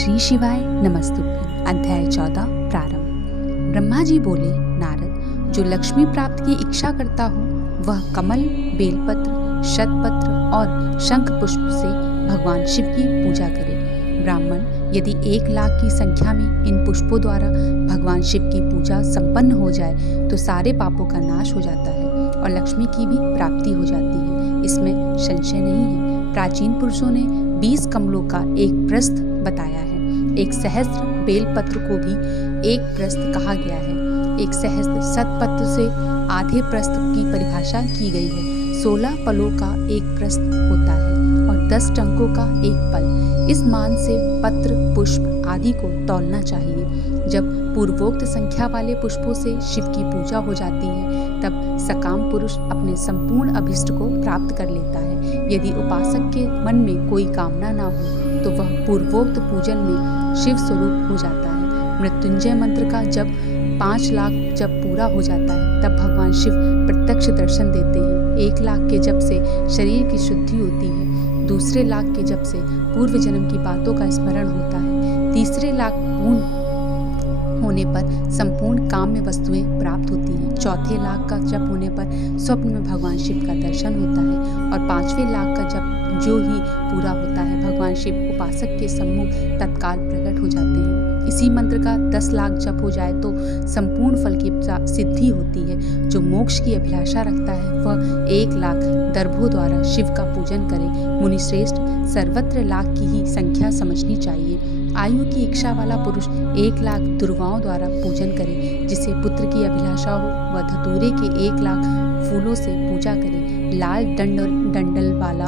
श्री शिवाय नमस्तुभ्यं। अध्याय 14 प्रारंभ। ब्रह्मा जी बोले, नारद, जो लक्ष्मी प्राप्त की इच्छा करता हो वह कमल, बेलपत्र, शतपत्र और शंख पुष्प से भगवान शिव की पूजा करे। ब्राह्मण, यदि 1,00,000 की संख्या में इन पुष्पों द्वारा भगवान शिव की पूजा संपन्न हो जाए तो सारे पापों का नाश हो जाता है और लक्ष्मी की भी प्राप्ति हो जाती है। इसमें संशय नहीं है। प्राचीन पुरुषों ने 20 कमलों का एक प्रस्थ बताया है। 1 सहस्त्र बेलपत्र को भी एक प्रस्थ कहा गया है। 1 सहस्त्र शतपत्र से आधे प्रस्थ की परिभाषा की गई है। 16 पलों का एक प्रस्थ होता है और 10 टंकों का एक पल। इस मान से पत्र, पुष्प आदि को तौलना चाहिए। जब पूर्वोक्त संख्या वाले पुष्पों से शिव की पूजा हो जाती है तब सकाम पुरुष अपने संपूर्ण अभिष्ट को प्राप्त कर लेता है। यदि उपासक के मन में कोई कामना ना हो तो वह पूर्वोक्त पूजन में शिव स्वरूप हो जाता है। मृत्युंजय मंत्र का जब 5,00,000 जब पूरा हो जाता है तब भगवान शिव प्रत्यक्ष दर्शन देते हैं। 1,00,000 के जप से शरीर की शुद्धि होती है। दूसरे लाख के जप से पूर्व जन्म की बातों का स्मरण होता है। तीसरे लाख पूर्ण होने पर संपूर्ण काम्य वस्तुएं प्राप्त होती हैं। चौथे लाख का जप होने पर स्वप्न में भगवान शिव का दर्शन होता है और 5वें लाख का जप जो ही पूरा होता है भगवान शिव उपासक के सम्मुख तत्काल प्रकट हो जाते हैं। इसी मंत्र का 10,00,000 जप हो जाए तो संपूर्ण फल की सिद्धि होती है। जो मोक्ष की अभिलाषा रखता है वह 1,00,000 दर्भों द्वारा शिव का पूजन करे। मुनिश्रेष्ठ, सर्वत्र लाख की ही संख्या समझनी चाहिए। आयु की इच्छा वाला पुरुष 1,00,000 दुर्वाओं द्वारा पूजन करे। जिसे पुत्र की अभिलाषा हो वह धतूरे के 1,00,000 फूलों से पूजा करे। लाल डंडल वाला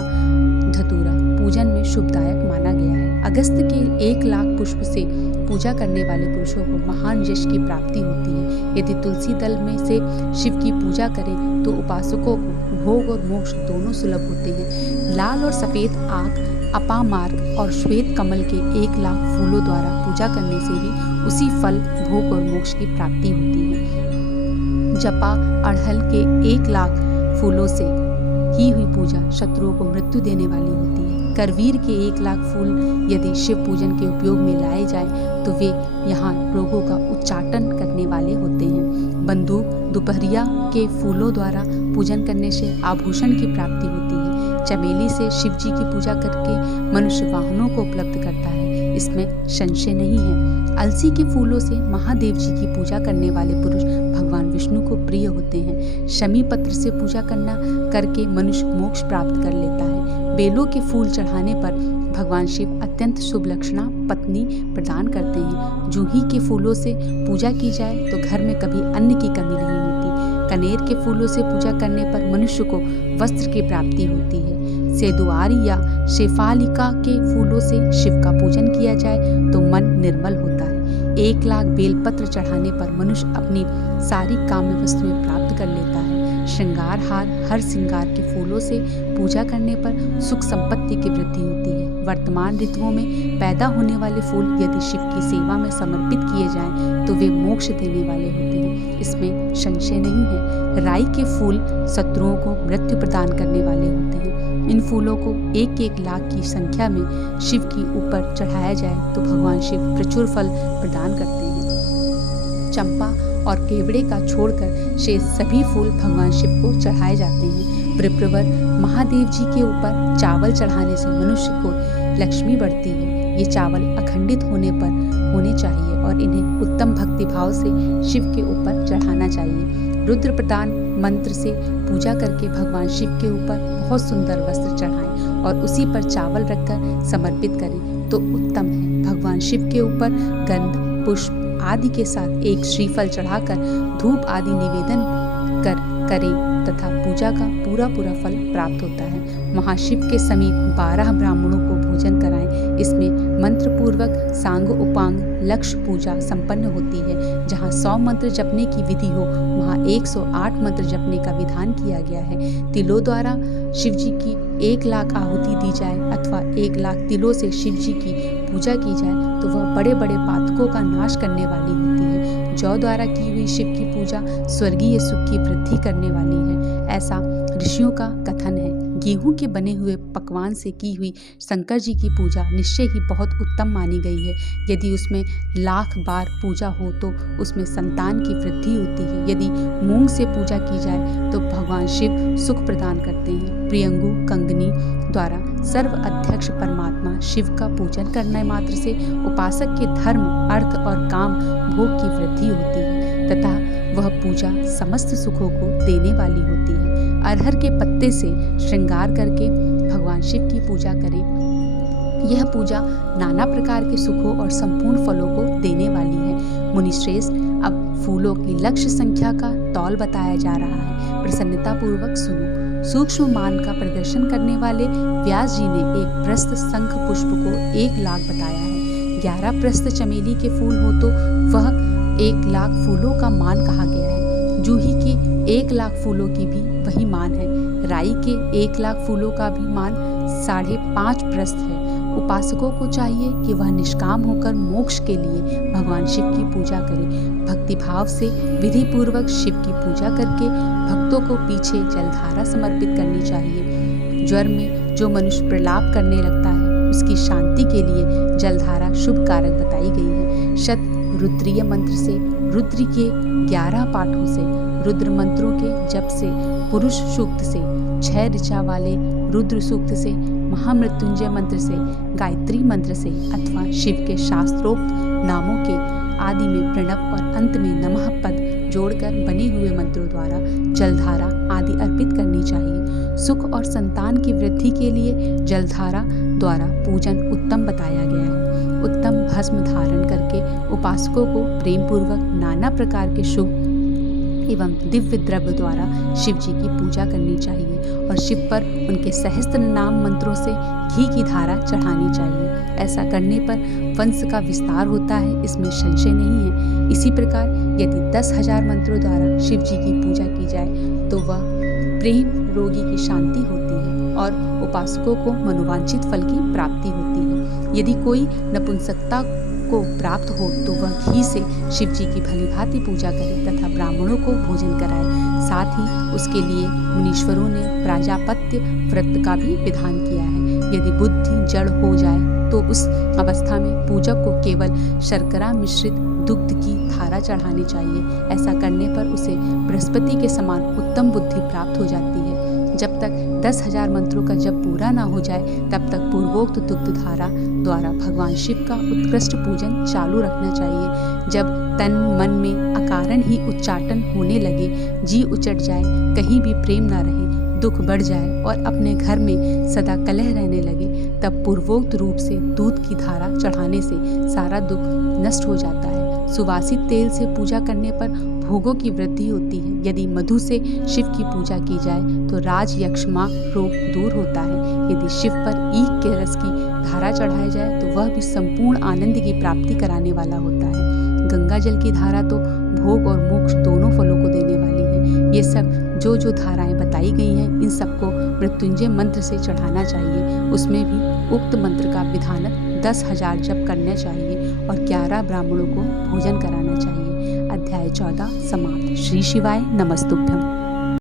धतूरा पूजन में शुभदायक माना गया है। अगस्त के 1,00,000 पुष्प से पूजा करने वाले पुरुषों को महान यश की प्राप्ति होती है। यदि तुलसी दल में से शिव की पूजा करें तो उपासकों को भोग और मोक्ष दोनों सुलभ होते हैं। लाल और सफेद आग, अपामार्ग और श्वेत कमल के 1,00,000 फूलों द्वारा पूजा करने से भी उसी फल, भोग और मोक्ष की प्राप्ति होती है। जपा अड़हल के 1,00,000 फूलों से ही हुई पूजा शत्रुओं को मृत्यु देने वाली होती है। करवीर के 1,00,000 फूल यदि शिव पूजन के उपयोग में लाए जाएं तो वे यहाँ रोगों का उच्चाटन करने वाले होते हैं। बंदूक, दोपहरिया के फूलों द्वारा पूजन करने से आभूषण की प्राप्ति होती है। चमेली से शिव जी की पूजा करके मनुष्य वाहनों को उपलब्ध करता है। इसमें संशय नहीं है। अलसी के फूलों से महादेव जी की पूजा करने वाले पुरुष भगवान विष्णु को प्रिय होते हैं। शमी पत्र से पूजा करके मनुष्य मोक्ष प्राप्त कर लेता है। बेलों के फूल चढ़ाने पर भगवान शिव अत्यंत शुभ लक्षणा पत्नी प्रदान करते हैं। जूही के फूलों से पूजा की जाए तो घर में कभी अन्न की कमी नहीं होती। कनेर के फूलों से पूजा करने पर मनुष्य को वस्त्र की प्राप्ति होती है। सेदुआरी या शेफालिका के फूलों से शिव का पूजन किया जाए तो मन निर्मल होता है। 1,00,000 बेलपत्र चढ़ाने पर मनुष्य अपनी सारी काम्य वस्तुएं प्राप्त कर लेता है। श्रृंगार हार, हर श्रृंगार के फूलों से पूजा करने पर सुख संपत्ति की वृद्धि होती है। वर्तमान ऋतुओं में पैदा होने वाले फूल यदि शिव की सेवा में समर्पित किए जाएं तो वे मोक्ष देने वाले होते हैं। इसमें संशय नहीं है। राई के फूल शत्रुओं को मृत्यु प्रदान करने वाले होते हैं। इन फूलों को 1,00,000 की संख्या में शिव की ऊपर चढ़ाया जाए तो भगवान शिव प्रचुर फल प्रदान करते हैं। चंपा और केवड़े का छोड़कर शेष सभी फूल भगवान शिव को चढ़ाए जाते हैं। विप्रवर, महादेव जी के ऊपर चावल चढ़ाने से मनुष्य को लक्ष्मी बढ़ती है। ये चावल अखंडित होने चाहिए और इन्हें उत्तम भक्ति भाव से शिव के ऊपर चढ़ाना चाहिए। रुद्र प्रदान मंत्र से पूजा करके भगवान शिव के ऊपर बहुत सुंदर वस्त्र चढ़ाएं और उसी पर चावल रखकर समर्पित करें तो उत्तम है। भगवान शिव के ऊपर गंध, पुष्प आदि के साथ एक श्रीफल चढ़ाकर धूप आदि निवेदन करें तथा पूजा का पूरा फल प्राप्त होता है। महाशिव के समीप 12 ब्राह्मणों को भोजन कराएं। इसमें मंत्र पूर्वक सांग उपांग लक्ष्य पूजा संपन्न होती है। जहाँ 100 मंत्र जपने की विधि हो वहाँ 108 मंत्र जपने का विधान किया गया है। तिलों द्वारा शिव जी की 1,00,000 आहुति दी जाए अथवा 1,00,000 तिलों से शिव जी की पूजा की जाए तो वह बड़े बड़े पातकों का नाश करने वाली होती है। जौ द्वारा की हुई शिव की पूजा स्वर्गीय सुख की वृद्धि करने वाली है। ऐसा ऋषियों का कथन है, गेहूं के बने हुए पकवान से की हुई शंकर जी की पूजा निश्चय ही बहुत उत्तम मानी गई है। यदि उसमें लाख बार पूजा हो तो उसमें संतान की वृद्धि होती है। यदि मूंग से पूजा की जाए तो भगवान शिव सुख प्रदान करते हैं। प्रियंगु कंगनी द्वारा सर्व अध्यक्ष परमात्मा शिव का पूजन करने मात्र से उपासक के धर्म, अर्थ और काम भोग की वृद्धि होती है तथा वह पूजा समस्त सुखों को देने वाली होती है। अरहर के पत्ते से श्रृंगार करके भगवान शिव की पूजा करें। यह पूजा नाना प्रकार के सुखों और संपूर्ण फलों को देने वाली है। मुनिश्रेष्ठ, अब फूलों की लक्ष्य संख्या का तौल बताया जा रहा है, प्रसन्नता पूर्वक सुनो। सूक्ष्म मान का प्रदर्शन करने वाले व्यास जी ने एक प्रस्थ शंख पुष्प को 1 लाख बताया है। 11 प्रस्थ चमेली के फूल हो तो वह 1 लाख फूलों का मान कहा गया है। जूही के 1 लाख फूलों की भी वही मान है। राई के 1 लाख फूलों का भी मान 5.5 प्रस्थ है। उपासकों को चाहिए कि वह निष्काम होकर मोक्ष के लिए भगवान शिव की पूजा करें। भक्ति भाव से विधि पूर्वक शिव की पूजा करके भक्तों को पीछे जलधारा समर्पित करनी चाहिए। ज्वर में जो मनुष्य प्रलाप करने लगता है उसकी शांति के लिए जलधारा शुभ कारक बताई गई है। शत रुद्रीय मंत्र से, रुद्र के 11 पाठों से, रुद्र मंत्रों के जप से, पुरुष सूक्त से, 6 ऋचा वाले रुद्र सूक्त से, महामृत्युंजय मंत्र से, गायत्री मंत्र से अथवा शिव के शास्त्रोक्त नामों के आदि में प्रणव और अंत में नमः पद जोड़कर बने हुए मंत्रों द्वारा जलधारा आदि अर्पित करनी चाहिए। सुख और संतान की वृद्धि के लिए जलधारा द्वारा पूजन उत्तम बताया गया है। उत्तम भस्म धारण करके उपासकों को प्रेम पूर्वक नाना प्रकार के शुभ एवं दिव्य द्रव्य द्वारा शिव जी की पूजा करनी चाहिए और शिव पर उनके सहस्त्र नाम मंत्रों से घी की धारा चढ़ानी चाहिए। ऐसा करने पर वंश का विस्तार होता है, इसमें संशय नहीं है। इसी प्रकार यदि 10,000 मंत्रों द्वारा शिव जी की पूजा की जाए तो वह प्रेम रोगी की शांति होती है और उपासकों को मनोवांछित फल की प्राप्ति होती है। यदि कोई नपुंसकता को प्राप्त हो तो वह घी से शिव जी की भली भांति पूजा करे तथा ब्राह्मणों को भोजन कराए। साथ ही उसके लिए मुनीश्वरों ने प्राजापत्य व्रत का भी विधान किया है। यदि बुद्धि जड़ हो जाए तो उस अवस्था में पूजक को केवल शर्करा मिश्रित दुग्ध की धारा चढ़ानी चाहिए। ऐसा करने पर उसे बृहस्पति के समान उत्तम बुद्धि प्राप्त हो जाती है। जब तक 10,000 मंत्रों का जप पूरा ना हो जाए तब तक पूर्वोक्त दुग्ध धारा द्वारा भगवान शिव का उत्कृष्ट पूजन चालू रखना चाहिए। जब तन मन में अकारण ही उच्चाटन होने लगे, जी उचट जाए, कहीं भी प्रेम ना रहे, दुख बढ़ जाए और अपने घर में सदा कलह रहने लगे, तब पूर्वोक्त रूप से दूध की धारा चढ़ाने से सारा दुख नष्ट हो जाता है। सुवासित तेल से पूजा करने पर भोगों की वृद्धि होती है। यदि मधु से शिव की पूजा की जाए तो राज यक्ष्मा रोग दूर होता है। यदि शिव पर ईख के रस की धारा चढ़ाई जाए तो वह भी संपूर्ण आनंद की प्राप्ति कराने वाला होता है। गंगा जल की धारा तो भोग और मोक्ष दोनों फलों को देने वाली है। ये सब जो धाराएं बताई गई हैं इन सबको मृत्युंजय मंत्र से चढ़ाना चाहिए। उसमें भी उक्त मंत्र का विधानक 10,000 जप करना चाहिए और 11 ब्राह्मणों को भोजन कराना चाहिए। अध्याय 14 समाप्त। श्री शिवाय नमस्तुभ्यम।